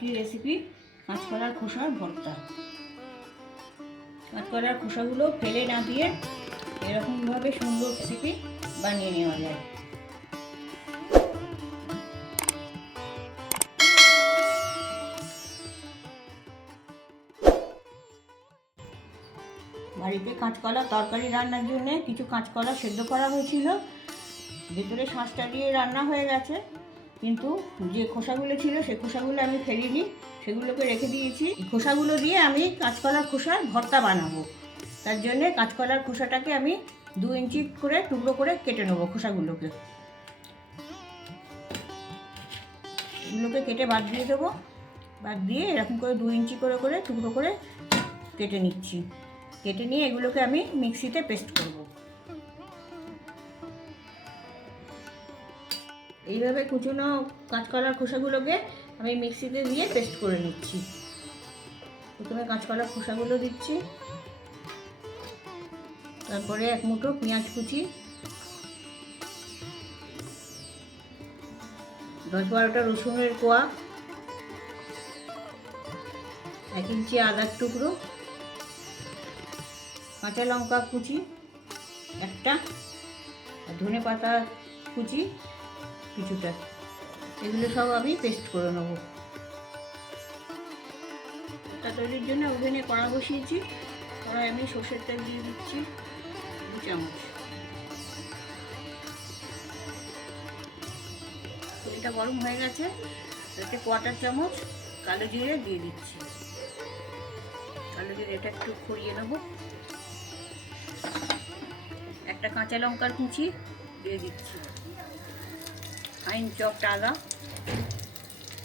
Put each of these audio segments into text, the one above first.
কি রেসিপি কাঁচকলার খোসার ভর্তা। কাঁচকলার খোসাগুলো ফেলে না দিয়ে এরকমভাবে সুন্দর রেসিপি বানিয়ে নেওয়া যায়। বাড়িতে কাঁচকলা তরকারি রান্নার জন্য কিছু কাঁচকলা সেদ্ধ করা হয়েছিল। ভেতরে শাঁসটা দিয়ে রান্না হয়ে গেছে। কিন্তু যে খোসাগুলো ছিল সে খোসাগুলো আমি ফেলিনি, সেগুলোকে রেখে দিয়েছি। খোসাগুলো দিয়ে আমি কাঁচকলার খোসার ভর্তা বানাবো। তার জন্যে কাঁচকলার খোসাটাকে আমি দু ইঞ্চি করে টুকরো করে কেটে নেব খোসাগুলোকে। এগুলোকে কেটে বাদ দিয়ে দেবো। বাদ দিয়ে এরকম করে দু ইঞ্চি করে করে টুকরো করে কেটে নিচ্ছি। কেটে নিয়ে এগুলোকে আমি মিক্সিতে পেস্ট করব। এইভাবে কুচনো কাঁচকলার খোসাগুলোকে আমি মিক্সিতে দিয়ে পেস্ট করে নিচ্ছি। প্রথমে কাঁচকলার খোসাগুলো দিচ্ছি। তারপরে এক মুঠো পেঁয়াজ কুচি। দশ বারোটা রসুনের কোয়া। এক ইঞ্চি আদার টুকরো। কাঁচা লঙ্কা কুচি একটা। ধনে পাতা কুচি। কিছুটা। এগুলো সব আমি পেস্ট করে নেব। তা তৈরির জন্য ওভেনে কড়া বসিয়েছি। কড়াই আমি সর্ষের তেল দিয়ে দিচ্ছি দু চামচ। তেলটা গরম হয়ে গেছে তাতে কোয়াটার চামচ, কালো জিরে দিয়ে দিচ্ছি। কালো জিরে এটা একটু খড়িয়ে নেব। একটা কাঁচা লঙ্কার কুচি দিয়ে দিচ্ছি। আইন চপটা আদা।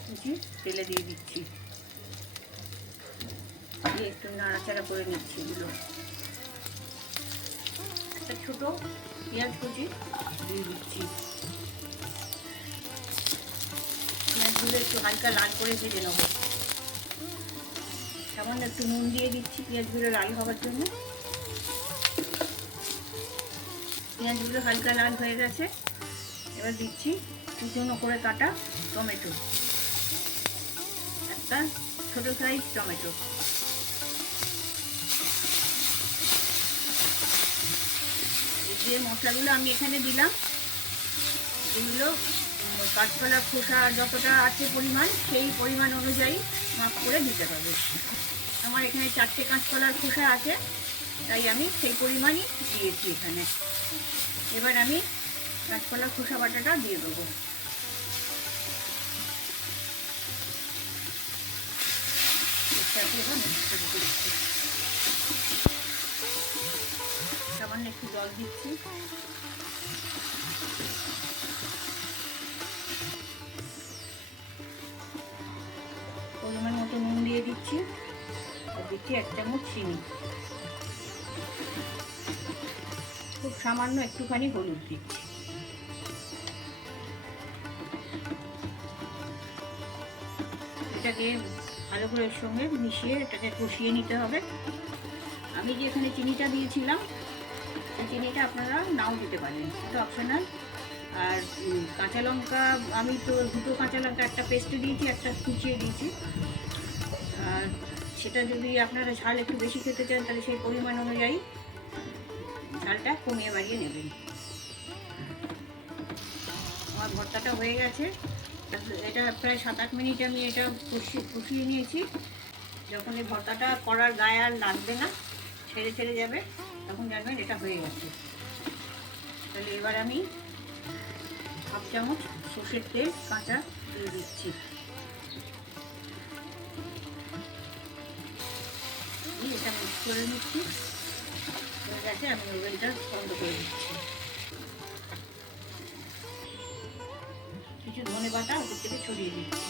কুচি তেলে দিয়ে দিচ্ছি। দিয়ে একটু নাড়াচাড়া করে নিচ্ছি এগুলো। একটা ছোট পেঁয়াজ কুচি দিয়ে দিচ্ছি। পেঁয়াজগুলো একটু হালকা লাল করে ভেজে নেব। সামান্য একটু নুন দিয়ে দিচ্ছি পেঁয়াজগুলো লাল হওয়ার জন্য। পেঁয়াজগুলো হালকা লাল হয়ে গেছে। এবার দিচ্ছি কুচনো করে কাটা টমেটো। একটা ছোট সাইজ টমেটো। যে মশলাগুলো আমি এখানে দিলাম এগুলো উম, কাঁচকলা খোসা যতটা আছে পরিমাণ সেই পরিমাণ অনুযায়ী মাপ করে দিতে হবে। আমার এখানে চারটে কাঁচকলার খোসা আছে তাই আমি সেই পরিমাণই দিয়েছি এখানে। এবার আমি কাঁচকলা খোসা বাটাটা দিয়ে দেবো। সামান্য একটু জল দিচ্ছি। পরিমাণ মতো নুন দিয়ে দিচ্ছি। আর দিচ্ছি এক চামচ চিনি। খুব সামান্য একটুখানি হলুদ দিচ্ছি। এটাকে ভালো করে সঙ্গে মিশিয়ে এটাকে কষিয়ে নিতে হবে। আমি যে এখানে চিনিটা দিয়েছিলাম, সেই চিনিটা আপনারা নাও দিতে পারেন। এটা অপশনাল আর কাঁচা লঙ্কা, আমি তো দুটো কাঁচা লঙ্কা, একটা পেস্টে দিয়েছি, একটা কুচিয়ে দিয়েছি। আর সেটা যদি আপনারা ঝাল একটু বেশি খেতে চান, তাহলে সেই পরিমাণ অনুযায়ী ঝালটা কমিয়ে বাড়িয়ে নেবেন। আমার ভর্তাটা হয়ে গেছে। এটা প্রায় সাত আট মিনিট আমি এটা কষিয়ে কষিয়ে নিয়েছি। যখন এই ভর্তাটা করার গায়ে আর লাগবে না, ছেড়ে ছেড়ে যাবে, তখন জানবেন এটা হয়ে গেছে। তাহলে এবার আমি হাফ চামচ সর্ষের তেল, কাঁচা দিয়ে দিচ্ছি। এটা মিক্স করে নিচ্ছি। হয়ে গেছে, আমি ওভেনটা বন্ধ করে দিচ্ছি। কিছু ধনে বাটা উপর থেকে ছড়িয়ে দিচ্ছি।